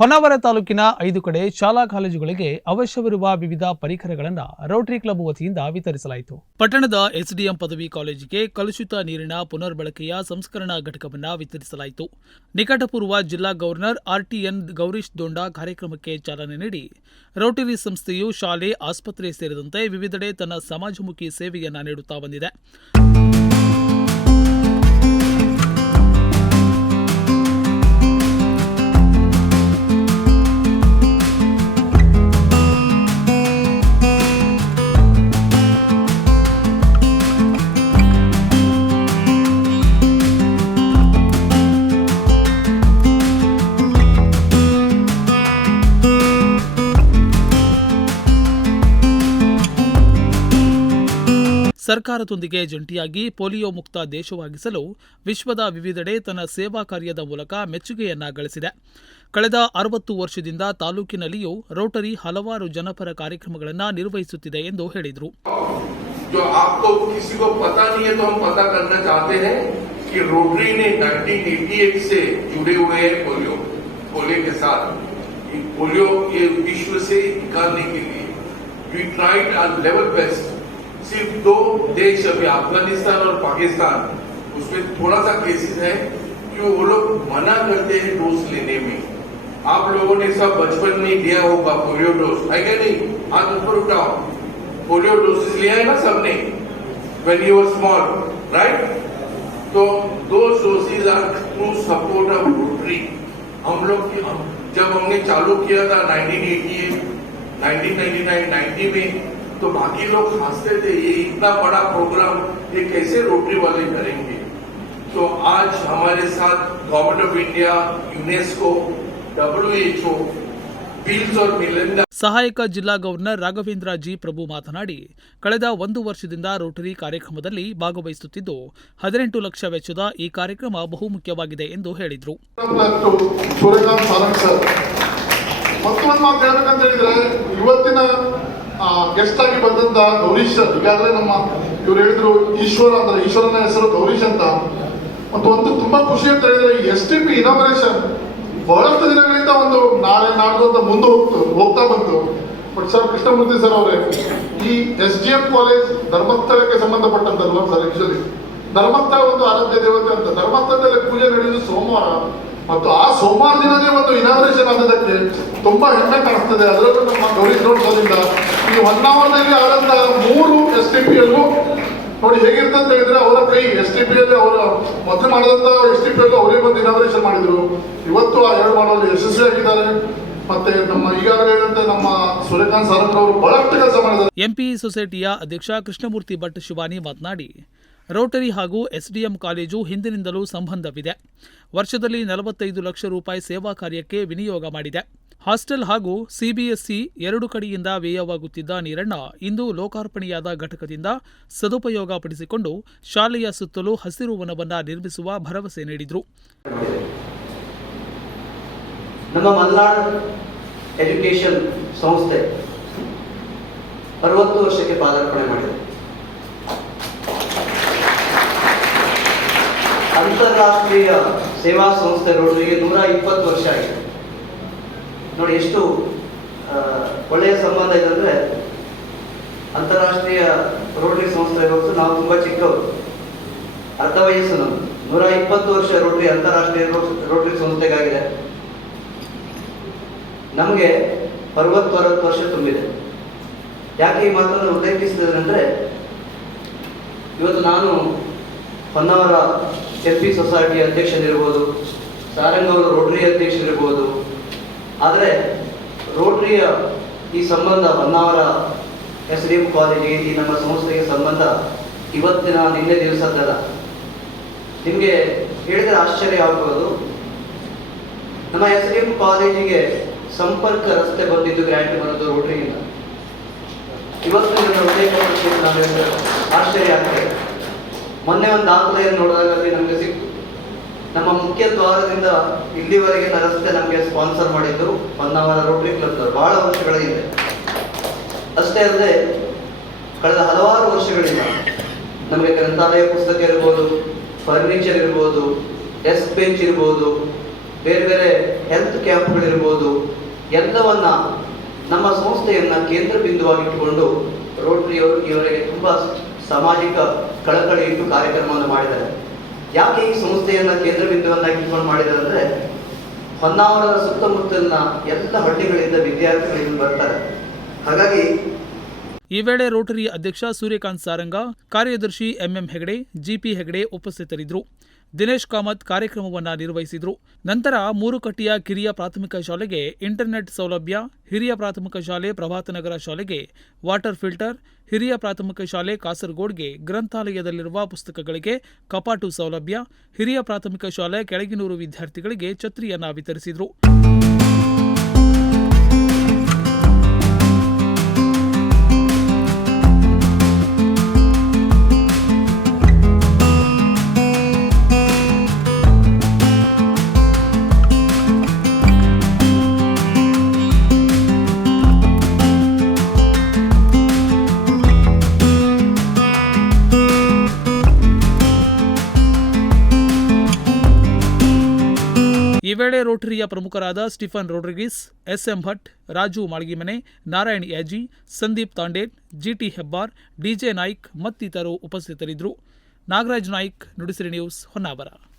ಹೊನ್ನಾವರ ತಾಲೂಕಿನ ಐದು ಕಡೆ ಶಾಲಾ ಕಾಲೇಜುಗಳಿಗೆ ಅವಶ್ಯವಿರುವ ವಿವಿಧ ಪರಿಕರಗಳನ್ನು ರೋಟರಿ ಕ್ಲಬ್ ವತಿಯಿಂದ ವಿತರಿಸಲಾಯಿತು. ಪಟ್ಟಣದ ಎಸ್ಡಿಎಂ ಪದವಿ ಕಾಲೇಜಿಗೆ ಕಲುಷಿತ ನೀರಿನ ಪುನರ್ಬಳಕೆಯ ಸಂಸ್ಕರಣಾ ಘಟಕವನ್ನು ವಿತರಿಸಲಾಯಿತು. ನಿಕಟಪೂರ್ವ ಜಿಲ್ಲಾ ಗವರ್ನರ್ ಆರ್ಟಿಎನ್ ಗೌರೀಶ್ ದೊಂಡ ಕಾರ್ಯಕ್ರಮಕ್ಕೆ ಚಾಲನೆ ನೀಡಿ ರೋಟರಿ ಸಂಸ್ಥೆಯು ಶಾಲೆ, ಆಸ್ಪತ್ರೆ ಸೇರಿದಂತೆ ವಿವಿಧೆಡೆ ತನ್ನ ಸಮಾಜಮುಖಿ ಸೇವೆಯನ್ನು ನೀಡುತ್ತಾ ಬಂದಿದೆ. ಸರ್ಕಾರದೊಂದಿಗೆ ಜಂಟಿಯಾಗಿ ಪೋಲಿಯೋ ಮುಕ್ತ ದೇಶವಾಗಿಸಲು ವಿಶ್ವದ ವಿವಿಧೆಡೆ ತನ್ನ ಸೇವಾ ಕಾರ್ಯದ ಮೂಲಕ ಮೆಚ್ಚುಗೆಯನ್ನ ಗಳಿಸಿದೆ ಕಳೆದ ಅರವತ್ತು ವರ್ಷದಿಂದ ತಾಲೂಕಿನಲ್ಲಿಯೂ ರೋಟರಿ ಹಲವಾರು ಜನಪರ ಕಾರ್ಯಕ್ರಮಗಳನ್ನು ನಿರ್ವಹಿಸುತ್ತಿದೆ ಎಂದು ಹೇಳಿದರು जो आपको किसी को पता नहीं है तो हम पता करना चाहते हैं कि रोटरी ने 1988 से जुड़े हुए हैं पोलियो पोलियो के साथ ये पोलियो ये विश्व से निकालने के लिए we tried our level best सिर्फ़ दो देश, अभी अफ़गानिस्तान और पाकिस्तान, उसमें थोड़ा सा केसेस है कि वो लोग मना करते हैं डोज लेने में। आप लोगों ने सब बचपन में लिया होगा पोलियो डोज है क्या नहीं? हाथ ऊपर उठाओ। पोलियो डोसेस लिया है ना सबने वेन were small, right? तो दो doses are through support of Rotary हम लोग जब हमने चालू किया था 1988 1999 90 में तो बाकी लोग हंसते थे ये इतना बड़ा प्रोग्राम ये कैसे रोटरी वाले करेंगे तो आज हमारे साथ government of India UNESCO W bills और मिलेंडा ಸಹಾಯಕ ಜಿಲ್ಲಾ ಗವರ್ನರ್ ರಾಘವೇಂದ್ರ ಜಿ ಪ್ರಭು ಮಾತನಾಡಿ ಕಳೆದ ಒಂದು ವರ್ಷದಿಂದ ರೋಟರಿ ಕಾರ್ಯಕ್ರಮದಲ್ಲಿ ಭಾಗವಹಿಸುತ್ತಿದ್ದು ಹದಿನೆಂಟು ಲಕ್ಷ ವೆಚ್ಚದ ಈ ಕಾರ್ಯಕ್ರಮ ಬಹುಮುಖ್ಯವಾಗಿದೆ ಎಂದು ಹೇಳಿದರು ಮತ್ತು ಸೂರ್ಯಕಾಂತ್ ಸಾರಂಗ್ ಸರ್ ಮತ್ತೊಂದು ಮಾತು ಹೇಳ್ಬೇಕಂತ ಹೇಳಿದ್ರೆ ಇವತ್ತಿನ ಗೆಸ್ಟ್ ಆಗಿ ಬಂದಂತ ಗೌರೀಶ್ ಸರ್, ಈಗಾಗಲೇ ನಮ್ಮ ಇವ್ರು ಹೇಳಿದ್ರು ಈಶ್ವರ ಅಂದ್ರೆ ಈಶ್ವರನ ಹೆಸರು ಗೌರೀಶ್ ಅಂತ. ಮತ್ತು ಒಂದು ತುಂಬಾ ಖುಷಿ ಅಂತ ಹೇಳಿದ್ರೆ ಎಸ್ ಟಿ ಪಿ ಇನಾಗ್ರೇಷನ್ ಬಹಳಷ್ಟು ದಿನಗಳಿಂದ ಒಂದು ನಾಳೆ ನಾಡ್ದು ಅಂತ ಮುಂದೆ ಹೋಗ್ತು, ಹೋಗ್ತಾ ಬಂತು. ಬಟ್ ಸರ್ ಕೃಷ್ಣಮೂರ್ತಿ ಸರ್ ಅವರೇ, ಈ ಎಸ್ ಡಿ ಎಂ ಕಾಲೇಜ್ ಧರ್ಮಸ್ಥಳಕ್ಕೆ ಸಂಬಂಧಪಟ್ಟಂತಲ್ವಾ ಸರ್ ಆಕ್ಚುಲಿ ಧರ್ಮಸ್ಥಳ ಒಂದು ಆರಾಧ್ಯ ದೇವತೆ ಅಂತ. ಧರ್ಮಸ್ಥಳದಲ್ಲಿ ಪೂಜೆ ನಡೆಯುವುದು ಸೋಮವಾರ. ಮತ್ತು ಆ ಸೋಮವಾರ ದಿನವೇ ಒಂದು ಇನಾಗ್ರೇಷನ್ ಆದದಕ್ಕೆ ತುಂಬಾ ಹೆಮ್ಮೆ ಕಾಣಿಸ್ತದೆ. ಅದರಲ್ಲೂ ನಮ್ಮ ಗೌರಿ ನೋಡ್ಸೋದ್ರಿಂದ ಈ ಒನ್ ಅವರ್ನಲ್ಲಿ ಆದಂತ ಮೂರು ಎಸ್ ಟಿ ಪಿಯಲ್ಲೂ ನೋಡಿ ಹೇಗಿರ್ತಂತ ಅಂತ ಹೇಳಿದ್ರೆ ಅವರ ಕೈ ಎಸ್ ಟಿ ಪಿಯಲ್ಲಿ ಅವರ ಮೊದಲು ಮಾಡಿದಂತ ಎಸ್ ಟಿ ಪಿಯಲ್ಲೂ ಅವರೇ ಬಂದು ಇನಾಗ್ರೇಷನ್ ಮಾಡಿದ್ರು. ಇವತ್ತು ಆ ಎರಡು ಮಾಡುವಲ್ಲಿ ಯಶಸ್ವಿಯಾಗಿದ್ದಾರೆ ಮತ್ತೆ ನಮ್ಮ ಈಗಾಗಲೇ ನಮ್ಮ ಅವರು ಕೆಲಸ ಎಂಪಿ ಸೊಸೈಟಿಯ ಅಧ್ಯಕ್ಷ ಕೃಷ್ಣಮೂರ್ತಿ ಭಟ್ ಶಿವಾನಿ ಮಾತನಾಡಿ ರೋಟರಿ ಹಾಗೂ ಎಸ್ಡಿಎಂ ಕಾಲೇಜು ಹಿಂದಿನಿಂದಲೂ ಸಂಬಂಧವಿದೆ. ವರ್ಷದಲ್ಲಿ ನಲವತ್ತೈದು ಲಕ್ಷ ರೂಪಾಯಿ ಸೇವಾ ಕಾರ್ಯಕ್ಕೆ ವಿನಿಯೋಗ ಮಾಡಿದೆ. ಹಾಸ್ಟೆಲ್ ಹಾಗೂ ಸಿಬಿಎಸ್ಇ ಎರಡು ಕಡೆಯಿಂದ ವ್ಯಯವಾಗುತ್ತಿದ್ದ ನೀರಣ್ಣ ಇಂದು ಲೋಕಾರ್ಪಣೆಯಾದ ಘಟಕದಿಂದ ಸದುಪಯೋಗ ಪಡಿಸಿಕೊಂಡು ಶಾಲೆಯ ಸುತ್ತಲೂ ಹಸಿರು ವನವನ್ನು ನಿರ್ಮಿಸುವ ಭರವಸೆ ನೀಡಿದರು. ನಮ್ಮ ಮಲ್ನಾಡ್ ಎಜುಕೇಶನ್ ಸಂಸ್ಥೆ ಅರವತ್ತು ವರ್ಷಕ್ಕೆ ಪಾದಾರ್ಪಣೆ ಮಾಡಿದೆ. ಅಂತಾರಾಷ್ಟ್ರೀಯ ಸೇವಾ ಸಂಸ್ಥೆ ರೋಟರಿಗೆ ನೂರ ಇಪ್ಪತ್ತು ವರ್ಷ ಆಗಿದೆ ನೋಡಿ ಎಷ್ಟು ಒಳ್ಳೆಯ ಸಂಬಂಧ ಇದೆ ಅಂದ್ರೆ ಅಂತಾರಾಷ್ಟ್ರೀಯ ರೋಟರಿ ಸಂಸ್ಥೆ ಇರೋದು ನಾವು ತುಂಬಾ ಚಿಕ್ಕವರು. ಅರ್ಧ ವಯಸ್ಸು ನಮ್ದು. ನೂರ ಇಪ್ಪತ್ತು ವರ್ಷ ರೋಟರಿ ಅಂತಾರಾಷ್ಟ್ರೀಯ ರೋಟರಿ ಸಂಸ್ಥೆಗಾಗಿದೆ. ನಮಗೆ ಅರವತ್ತು ಅರವತ್ತು ವರ್ಷ ತುಂಬಿದೆ. ಯಾಕೆ ಈ ಮಾತನ್ನು ಉಲ್ಲೇಖಿಸಿದ್ರೆ ಇವತ್ತು ನಾನು ಹೊನ್ನಾವರ ಎಂ ಪಿ ಸೊಸೈಟಿ ಅಧ್ಯಕ್ಷನಿರ್ಬೋದು ಸಾರಂಗವರು ರೋಟರಿ ಅಧ್ಯಕ್ಷರಿರ್ಬೋದು. ಆದರೆ ರೋಟರಿಯ ಈ ಸಂಬಂಧ ಹೊನ್ನಾವರ ಎಸ್ ಡಿ ಎಂ ಕಾಲೇಜಿಗೆ ಈ ನಮ್ಮ ಸಂಸ್ಥೆಗೆ ಸಂಬಂಧ ಇವತ್ತಿನ ನಿನ್ನೆ ದಿವಸದ್ದಲ್ಲ. ನಿಮಗೆ ಹೇಳಿದರೆ ಆಶ್ಚರ್ಯ ಆಗ್ಬೋದು. ನಮ್ಮ ಎಸ್ ಡಿ ಎಂ ಕಾಲೇಜಿಗೆ ಸಂಪರ್ಕ ರಸ್ತೆ ಬಂದಿದ್ದು ಗ್ರ್ಯಾಂಟ್ ಬಂದದ್ದು ರೋಟರಿಯಿಂದ ಇವತ್ತು ನಾನು ಆಶ್ಚರ್ಯ ಆಗ್ತದೆ. ಮೊನ್ನೆ ಒಂದು ದಾಖಲೆಯನ್ನು ನೋಡಿದಾಗ ಅಲ್ಲಿ ನಮಗೆ ಸಿಕ್ತು. ನಮ್ಮ ಮುಖ್ಯ ದ್ವಾರದಿಂದ ಇಲ್ಲಿವರೆಗೆ ರಸ್ತೆ ನಮಗೆ ಸ್ಪಾನ್ಸರ್ ಮಾಡಿದ್ದು ಹೊನ್ನಾವರ ರೋಟರಿ ಕ್ಲಬ್ ಬಹಳ ವರ್ಷಗಳ ಹಿಂದೆ ಅಷ್ಟೇ ಅಲ್ಲದೆ, ಕಳೆದ ಹಲವಾರು ವರ್ಷಗಳಿಂದ ನಮಗೆ ಗ್ರಂಥಾಲಯ ಪುಸ್ತಕ ಇರ್ಬೋದು ಫರ್ನಿಚರ್ ಇರ್ಬೋದು ಎಸ್ ಬೆಂಚ್ ಇರ್ಬೋದು, ಬೇರೆ ಬೇರೆ ಹೆಲ್ತ್ ಕ್ಯಾಂಪ್ಗಳಿರ್ಬೋದು ಎಲ್ಲವನ್ನ ನಮ್ಮ ಸಂಸ್ಥೆಯನ್ನ ಕೇಂದ್ರ ಬಿಂದುವಾಗಿಟ್ಟುಕೊಂಡು ರೋಟರಿಯವರು ಇವರಿಗೆ ತುಂಬಾ ಸಾಮಾಜಿಕ ಕಳಕಳಿ ಇಟ್ಟು ಕಾರ್ಯಕ್ರಮವನ್ನು ಮಾಡಿದ್ದಾರೆ. ಯಾಕೆ ಈ ಸಂಸ್ಥೆಯನ್ನ ಕೇಂದ್ರ ಬಿಂದುವನ್ನಾಗಿ ಇಟ್ಕೊಂಡು ಮಾಡಿದ್ದಾರೆ ಅಂದ್ರೆ, ಹೊನ್ನಾವರದ ಸುತ್ತಮುತ್ತಲಿನ ಎಲ್ಲ ಹಳ್ಳಿಗಳಿಂದ ವಿದ್ಯಾರ್ಥಿಗಳು ಇಲ್ಲಿ ಬರ್ತಾರೆ. ಹಾಗಾಗಿ ಈ ವೇಳೆ ರೋಟರಿ ಅಧ್ಯಕ್ಷ ಸೂರ್ಯಕಾಂತ್ ಸಾರಂಗ, ಕಾರ್ಯದರ್ಶಿ ಎಂಎಂ ಹೆಗಡೆ, ಜಿಪಿ ಹೆಗಡೆ ಉಪಸ್ಥಿತರಿದ್ದರು. ದಿನೇಶ್ ಕಾಮತ್ ಕಾರ್ಯಕ್ರಮವನ್ನು ನಿರ್ವಹಿಸಿದರು. ನಂತರ ಮೂರುಕಟ್ಟಿಯ ಕಿರಿಯ ಪ್ರಾಥಮಿಕ ಶಾಲೆಗೆ ಇಂಟರ್ನೆಟ್ ಸೌಲಭ್ಯ, ಹಿರಿಯ ಪ್ರಾಥಮಿಕ ಶಾಲೆ ಪ್ರಭಾತನಗರ ಶಾಲೆಗೆ ವಾಟರ್ ಫಿಲ್ಟರ್, ಹಿರಿಯ ಪ್ರಾಥಮಿಕ ಶಾಲೆ ಕಾಸರಗೋಡ್ಗೆ ಗ್ರಂಥಾಲಯದಲ್ಲಿರುವ ಪುಸ್ತಕಗಳಿಗೆ ಕಪಾಟು ಸೌಲಭ್ಯ, ಹಿರಿಯ ಪ್ರಾಥಮಿಕ ಶಾಲೆ ಕೆಳಗಿನೂರು ವಿದ್ಯಾರ್ಥಿಗಳಿಗೆ ಛತ್ರಿಯನ್ನು ವಿತರಿಸಿದರು. ವೇಳೆ ರೋಟರಿಯ ಪ್ರಮುಖರಾದ Stephen Rodrigues S M Bhat, Raju Malgimane, Narayan Yaji Sandeep Tandet G T Hebbar D J Naik ಮತ್ತಿತರರು ಉಪಸ್ಥಿತರಿದ್ದರು. ನಾಗರಾಜ್ ನಾಯ್ಕ್, ನುಡಿಸಿರಿ ನ್ಯೂಸ್ ಹೊನ್ನಾವರ.